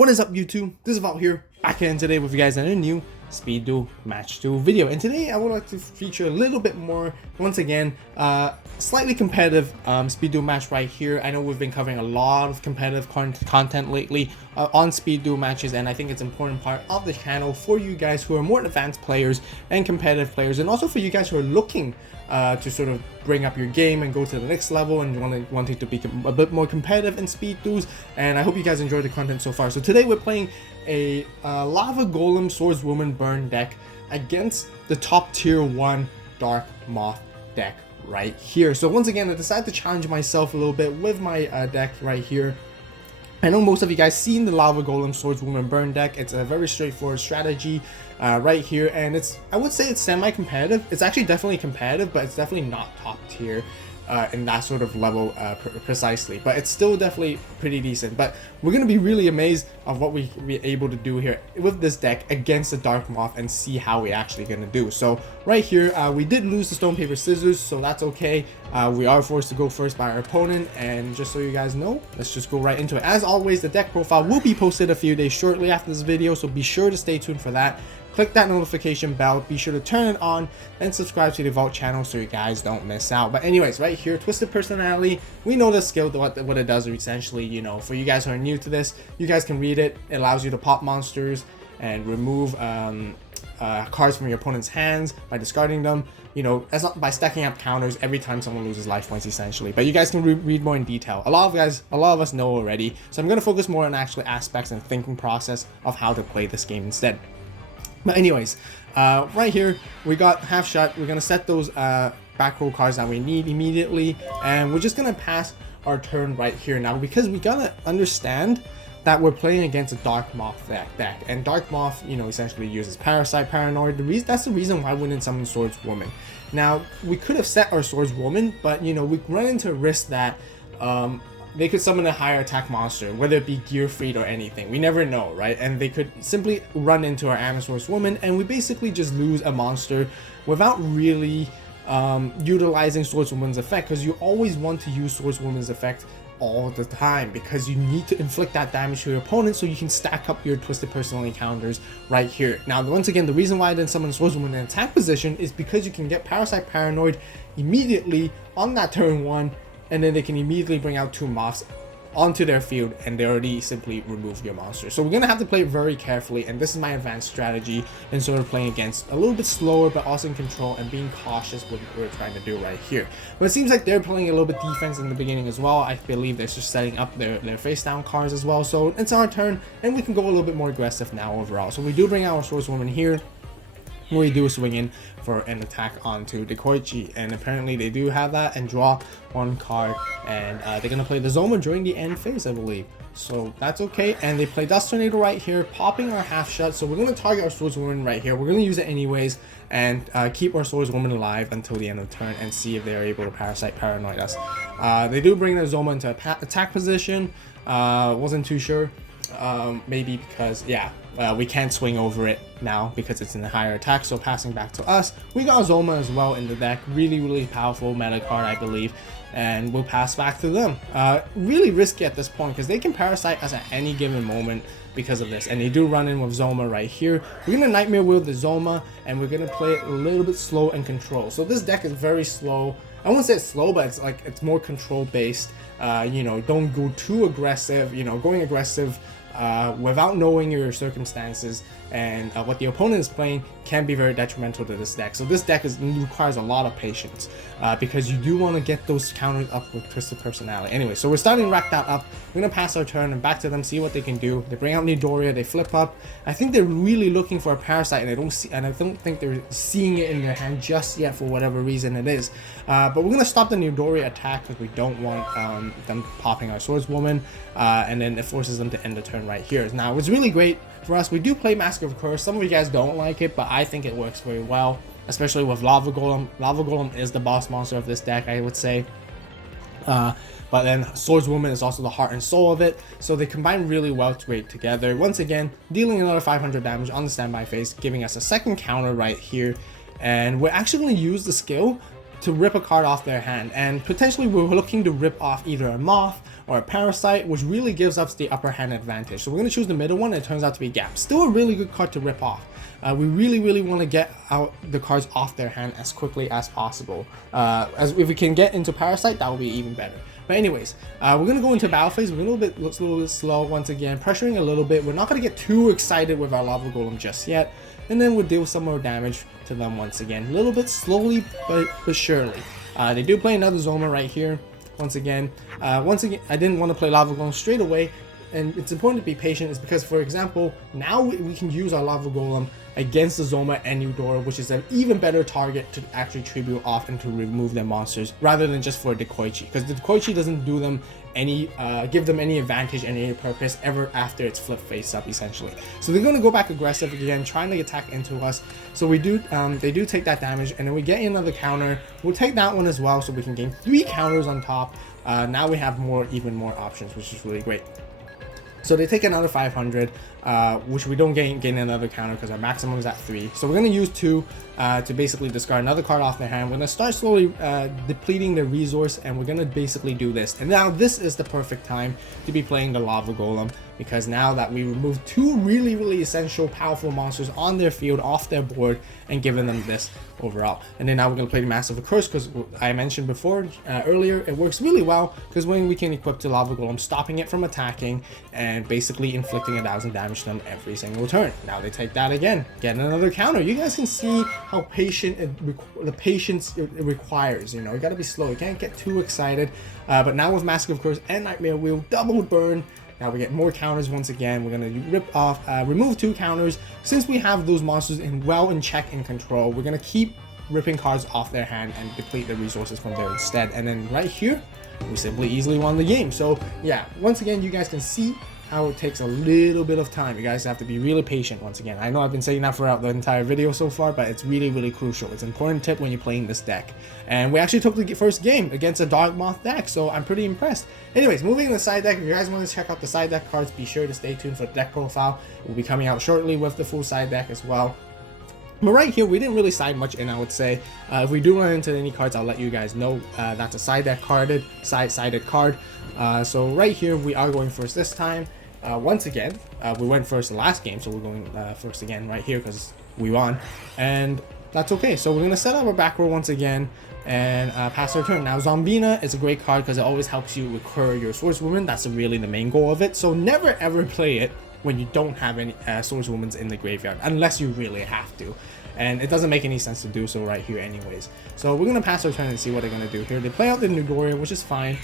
What is up, YouTube? This is AVAULT here, back again today with you guys in a new Speed Duel Match Duel video. And today I would like to feature a little bit more, once again, slightly competitive Speed Duel match right here. I know we've been covering a lot of competitive content lately on Speed Duel matches, and I think it's an important part of the channel for you guys who are more advanced players and competitive players, and also for you guys who are looking to sort of bring up your game and go to the next level and wanting to be a bit more competitive in speed duels. And I hope you guys enjoyed the content so far. So today we're playing a Lava Golem Swordswoman Burn deck against the top tier 1 Dark Moth deck right here. So once again, I decided to challenge myself a little bit with my deck right here. I know most of you guys seen the Lava Golem Swordswoman Burn deck. It's a very straightforward strategy right here, and I would say it's semi-competitive. It's actually definitely competitive, but it's definitely not top tier in that sort of level precisely, but it's still definitely pretty decent. But we're gonna be really amazed of what we're able to do here with this deck against the Dark Moth and see how we're actually gonna do. So right here, we did lose the stone paper scissors, so that's okay. We are forced to go first by our opponent, and just so you guys know, let's just go right into it. As always, the deck profile will be posted a few days shortly after this video, so be sure to stay tuned for that. Click that notification bell, be sure to turn it on, and subscribe to the AVAULT channel so you guys don't miss out. But anyways, right here, Twisted Personality, we know the skill, what it does essentially. You know, for you guys who are new to this, you guys can read it. It allows you to pop monsters and remove cards from your opponent's hands by discarding them, you know, by stacking up counters every time someone loses life points essentially. But you guys can read more in detail. A lot of us know already, so I'm going to focus more on actual aspects and thinking process of how to play this game instead. But anyways, right here we got half shot. We're gonna set those back row cards that we need immediately, and we're just gonna pass our turn right here now, because we gotta understand that we're playing against a Dark Moth deck, and Dark Moth, you know, essentially uses Parasite, Paranoid. That's the reason why we didn't summon Swordswoman. Now we could have set our Swordswoman, but you know, we run into a risk that they could summon a higher attack monster, whether it be gear freed or anything. We never know, right? And they could simply run into our Swordswoman, and we basically just lose a monster without really utilizing Swordswoman's effect, because you always want to use Swordswoman's effect all the time, because you need to inflict that damage to your opponent so you can stack up your Twisted Personality counters right here. Now, once again, the reason why I didn't summon Swordswoman in attack position is because you can get Parasite, Paranoid immediately on that turn 1, and then they can immediately bring out 2 Moths onto their field, and they already simply remove your monster. So we're gonna have to play very carefully, and this is my advanced strategy in sort of playing against a little bit slower but also in control and being cautious with what we're trying to do right here. But it seems like they're playing a little bit defense in the beginning as well. I believe they're just setting up their face down cards as well. So it's our turn, and we can go a little bit more aggressive now overall. So we do bring our Swordswoman here. What we do is swing in for an attack onto the Koichi, and apparently they do have that and draw 1 card, and they're gonna play the Zoma during the end phase, I believe, so that's okay. And they play Dust Tornado right here, popping our half shot. So we're gonna target our Swordswoman right here. We're gonna use it anyways, and keep our Swordswoman alive until the end of the turn and see if they're able to Parasite, Paranoid us. They do bring their Zoma into attack position. Wasn't too sure. Maybe because, yeah, we can't swing over it now because it's in a higher attack. So passing back to us, we got Zoma as well in the deck. Really powerful meta card, I believe, and we'll pass back to them. Really risky at this point because they can Parasite us at any given moment because of this, and they do run in with Zoma right here. We're gonna Nightmare Wheel the Zoma, and we're gonna play it a little bit slow and control. So this deck is very slow. I won't say it's slow, but it's more control based. You know, don't go too aggressive. You know, going aggressive without knowing your circumstances and what the opponent is playing can be very detrimental to this deck. So this deck requires a lot of patience because you do want to get those counters up with Twisted Personality. Anyway, so we're starting to rack that up. We're gonna pass our turn and back to them, see what they can do. They bring out Nidoria, they flip up. I think they're really looking for a Parasite, and I don't think they're seeing it in their hand just yet for whatever reason it is. But we're gonna stop the Nidoria attack because we don't want them popping our Swordswoman, and then it forces them to end the turn right here. Now, it's really great for us. We do play Mask of Curse. Some of you guys don't like it, but I think it works very well, especially with Lava Golem. Lava Golem is the boss monster of this deck, I would say. But then Swordswoman is also the heart and soul of it, so they combine really well together. Once again, dealing another 500 damage on the standby phase, giving us a second counter right here, and we're actually going to use the skill to rip a card off their hand, and potentially we're looking to rip off either a Moth or a Parasite, which really gives us the upper hand advantage. So we're going to choose the middle one, and it turns out to be Gap. Still a really good card to rip off. We really want to get out the cards off their hand as quickly as possible. As if we can get into Parasite, that will be even better. But anyways, we're going to go into battle phase. We're a little bit slow once again, pressuring a little bit. We're not going to get too excited with our Lava Golem just yet. And then we'll deal some more damage to them once again. A little bit slowly, but surely. They do play another Zoma right here. Once again, I didn't want to play Lava Golem straight away. And it's important to be patient, is because, for example, now we can use our Lava Golem against the Zoma and Eudora, which is an even better target to actually tribute off and to remove their monsters, rather than just for Dekoichi, because the Dekoichi doesn't do them any give them any advantage and any purpose ever after it's flipped face up, essentially. So they're going to go back aggressive again, trying to attack into us. So we do they do take that damage, and then we get another counter. We'll take that one as well, so we can gain 3 counters on top. Now we have even more options, which is really great. So they take another 500, which we don't gain another counter because our maximum is at 3. So we're going to use 2 to basically discard another card off their hand. We're going to start slowly depleting their resource, and we're going to basically do this. And now this is the perfect time to be playing the Lava Golem, because now that we removed 2 really essential powerful monsters on their field, off their board, and given them this overall. And then now we're going to play the Massive Curse, because I mentioned before earlier, it works really well because when we can equip the Lava Golem, stopping it from attacking and basically inflicting 1000 damage to them every single turn. Now they take that again, get another counter. You guys can see how patient the patience it requires. You know, you got to be slow, you can't get too excited. But now with Massive Curse and Nightmare Wheel, double burn. Now we get more counters once again. We're going to rip off, remove 2 counters. Since we have those monsters in check and control, we're going to keep ripping cards off their hand and deplete the resources from there instead. And then right here, we simply easily won the game. So yeah, once again, you guys can see how it takes a little bit of time. You guys have to be really patient once again. I know I've been saying that throughout the entire video so far, but it's really crucial. It's an important tip when you're playing this deck. And we actually took the first game against a Dark Moth deck, so I'm pretty impressed. Anyways, moving to the side deck. If you guys want to check out the side deck cards, be sure to stay tuned for the deck profile. We'll be coming out shortly with the full side deck as well. But right here, we didn't really side much in, I would say. If we do run into any cards, I'll let you guys know. That's a side deck sided card. So right here, we are going first this time. Once again, we went first the last game, so we're going first again right here because we won, and that's okay. So we're going to set up our back row once again and pass our turn. Now Zombina is a great card because it always helps you recur your Swordswoman. That's really the main goal of it. So never ever play it when you don't have any Swordswomans in the graveyard, unless you really have to. And it doesn't make any sense to do so right here anyways. So we're going to pass our turn and see what they're going to do here. They play out the Nugdoria, which is fine.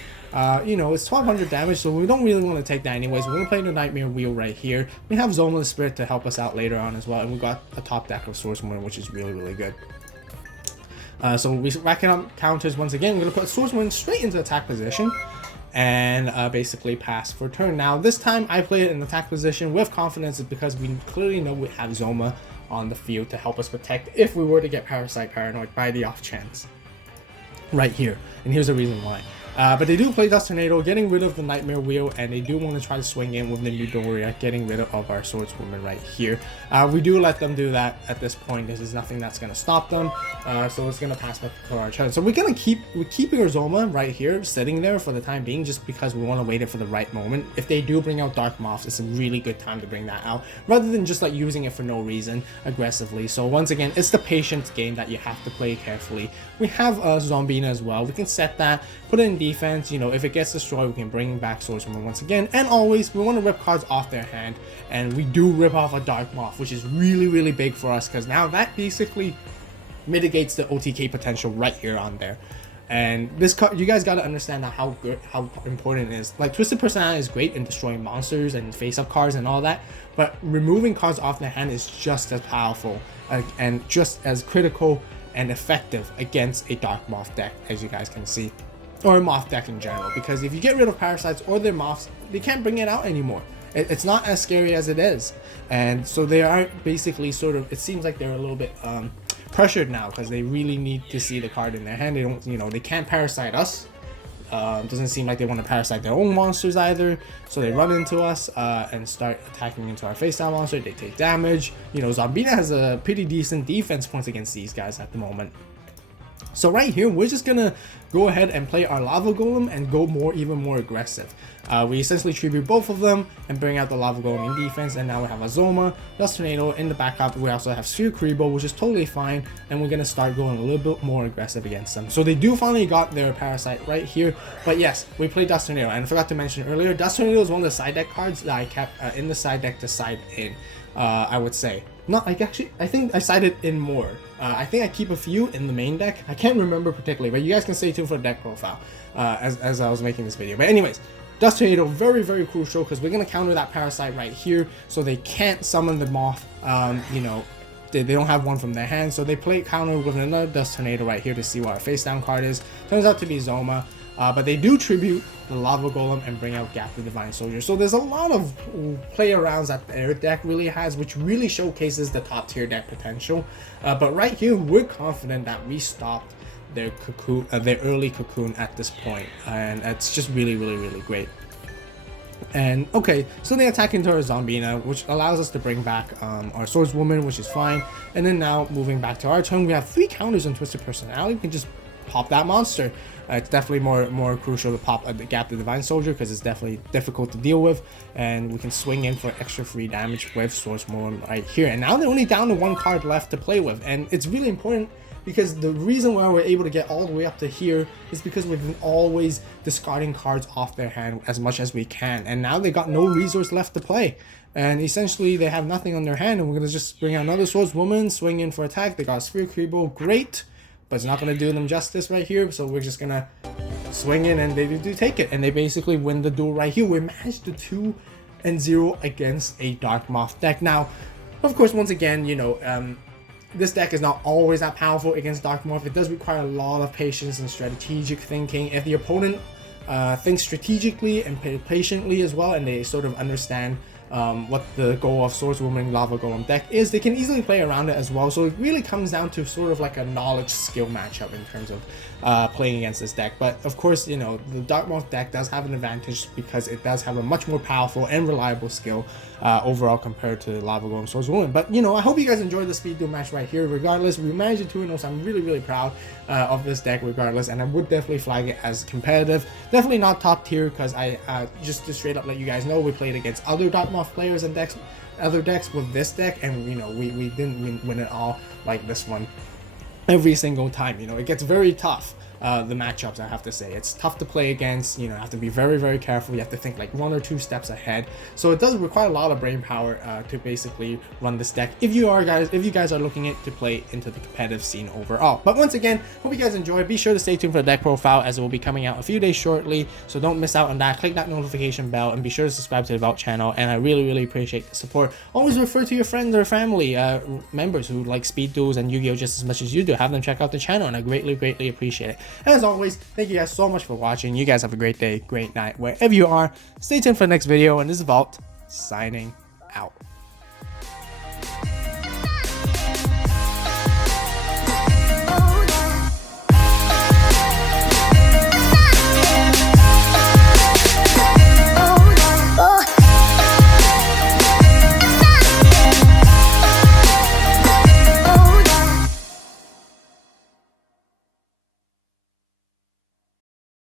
You know, it's 1200 damage, so we don't really want to take that anyways. We're going to play the Nightmare Wheel right here. We have Zoma the Spirit to help us out later on as well. And we got a top deck of Swordswoman, which is really good. So we racking up counters once again. We're going to put Swordswoman straight into attack position and basically pass for turn. Now this time I play it in attack position with confidence, because we clearly know we have Zoma on the field to help us protect if we were to get Parasite Paranoid by the off chance right here. And here's the reason why. But they do play Dust Tornado, getting rid of the Nightmare Wheel, and they do want to try to swing in with the Nugdoria, getting rid of our Swordswoman right here. We do let them do that at this point. This is nothing that's going to stop them, so it's going to pass back to our turn. So we're keeping our Zoma right here, sitting there for the time being, just because we want to wait it for the right moment. If they do bring out Dark Moths, it's a really good time to bring that out, rather than just like using it for no reason aggressively. So once again, it's the patience game that you have to play carefully. We have Zombina as well. We can set that, put it in defense. You know, if it gets destroyed, we can bring back Swordswoman once again. And always, we want to rip cards off their hand, and we do rip off a Dark Moth, which is really big for us, because now that basically mitigates the OTK potential right here on there. And this card, you guys got to understand how important it is. Like, Twisted Personality is great in destroying monsters and face-up cards and all that, but removing cards off their hand is just as powerful and just as critical and effective against a Dark Moth deck, as you guys can see, or a Moth deck in general. Because if you get rid of Parasites or their Moths, they can't bring it out anymore. It's not as scary as it is, and so they are basically sort of, it seems like they're a little bit pressured now, because they really need to see the card in their hand. They don't, you know, they can't parasite us. Doesn't seem like they want to parasite their own monsters either, so they run into us and start attacking into our face down monster. They take damage. You know, Zombina has a pretty decent defense points against these guys at the moment. So right here, we're just gonna go ahead and play our Lava Golem and go even more aggressive. We essentially tribute both of them and bring out the Lava Golem in defense, and now we have a Zoma, Dust Tornado in the backup. We also have Sphere Kuribo, which is totally fine, and we're gonna start going a little bit more aggressive against them. So they do finally got their Parasite right here, but yes, we play Dust Tornado, and I forgot to mention earlier, Dust Tornado is one of the side deck cards that I kept in the side deck to side in. I would say. Not like actually, I think I sided in more. I think I keep a few in the main deck. I can't remember particularly, but you guys can stay tuned for the deck profile as I was making this video. But anyways, Dust Tornado, very, very crucial because we're going to counter that Parasite right here so they can't summon the Moth. You know, they don't have one from their hand, so they play counter with another Dust Tornado right here to see what our face down card is. Turns out to be Zoma. But they do tribute the Lava Golem and bring out Gap the Divine Soldier. So there's a lot of play arounds that their deck really has, which really showcases the top tier deck potential. But right here, we're confident that we stopped their cocoon, their early cocoon at this point, and it's just really, really, really great. And okay, so they attack into our Zombina, which allows us to bring back our Swordswoman, which is fine. And then now moving back to our turn, we have 3 counters on Twisted Personality. We can just pop that monster. It's definitely more crucial to pop the Gap the Divine Soldier because it's definitely difficult to deal with, and we can swing in for extra free damage with Swordswoman right here. And now they're only down to 1 card left to play with, and it's really important because the reason why we're able to get all the way up to here is because we've been always discarding cards off their hand as much as we can, and now they got no resource left to play. And essentially they have nothing on their hand, and we're gonna just bring out another Swordswoman, swing in for attack. They got Sphere Kuribo, great, but it's not going to do them justice right here, so we're just going to swing in and they do take it, and they basically win the duel right here. We managed to 2-0 against a Dark Moth deck. Now, of course, once again, you know, this deck is not always that powerful against Dark Moth. It does require a lot of patience and strategic thinking. If the opponent thinks strategically and patiently as well, and they sort of understand what the goal of Swordswoman Lava Golem deck is, they can easily play around it as well. So it really comes down to sort of like a knowledge skill matchup in terms of playing against this deck. But of course, you know, the Dark Moth deck does have an advantage because it does have a much more powerful and reliable skill overall compared to Lava Golem Swordswoman. But you know, I hope you guys enjoyed the speed duel match right here. Regardless, we managed to 2-0, so I'm really, really proud of this deck regardless, and I would definitely flag it as competitive. Definitely not top tier because I just to straight up let you guys know, we played against other Dark Moth players and other decks with this deck, and you know, we didn't win it all like this one every single time. You know, it gets very tough. The matchups, I have to say, it's tough to play against. You know, you have to be very, very careful. You have to think like 1 or 2 steps ahead, so it does require a lot of brain power to basically run this deck if you guys are looking to play into the competitive scene overall. But once again, hope you guys enjoy. Be sure to stay tuned for the deck profile, as it will be coming out a few days shortly, so don't miss out on that. Click that notification bell and be sure to subscribe to the AVAULT channel, and I really, really appreciate the support. Always refer to your friends or family members who like speed duels and Yu-Gi-Oh just as much as you do. Have them check out the channel, and I greatly appreciate it. And as always, thank you guys so much for watching. You guys have a great day, great night, wherever you are. Stay tuned for the next video, and this is AVAULT signing out.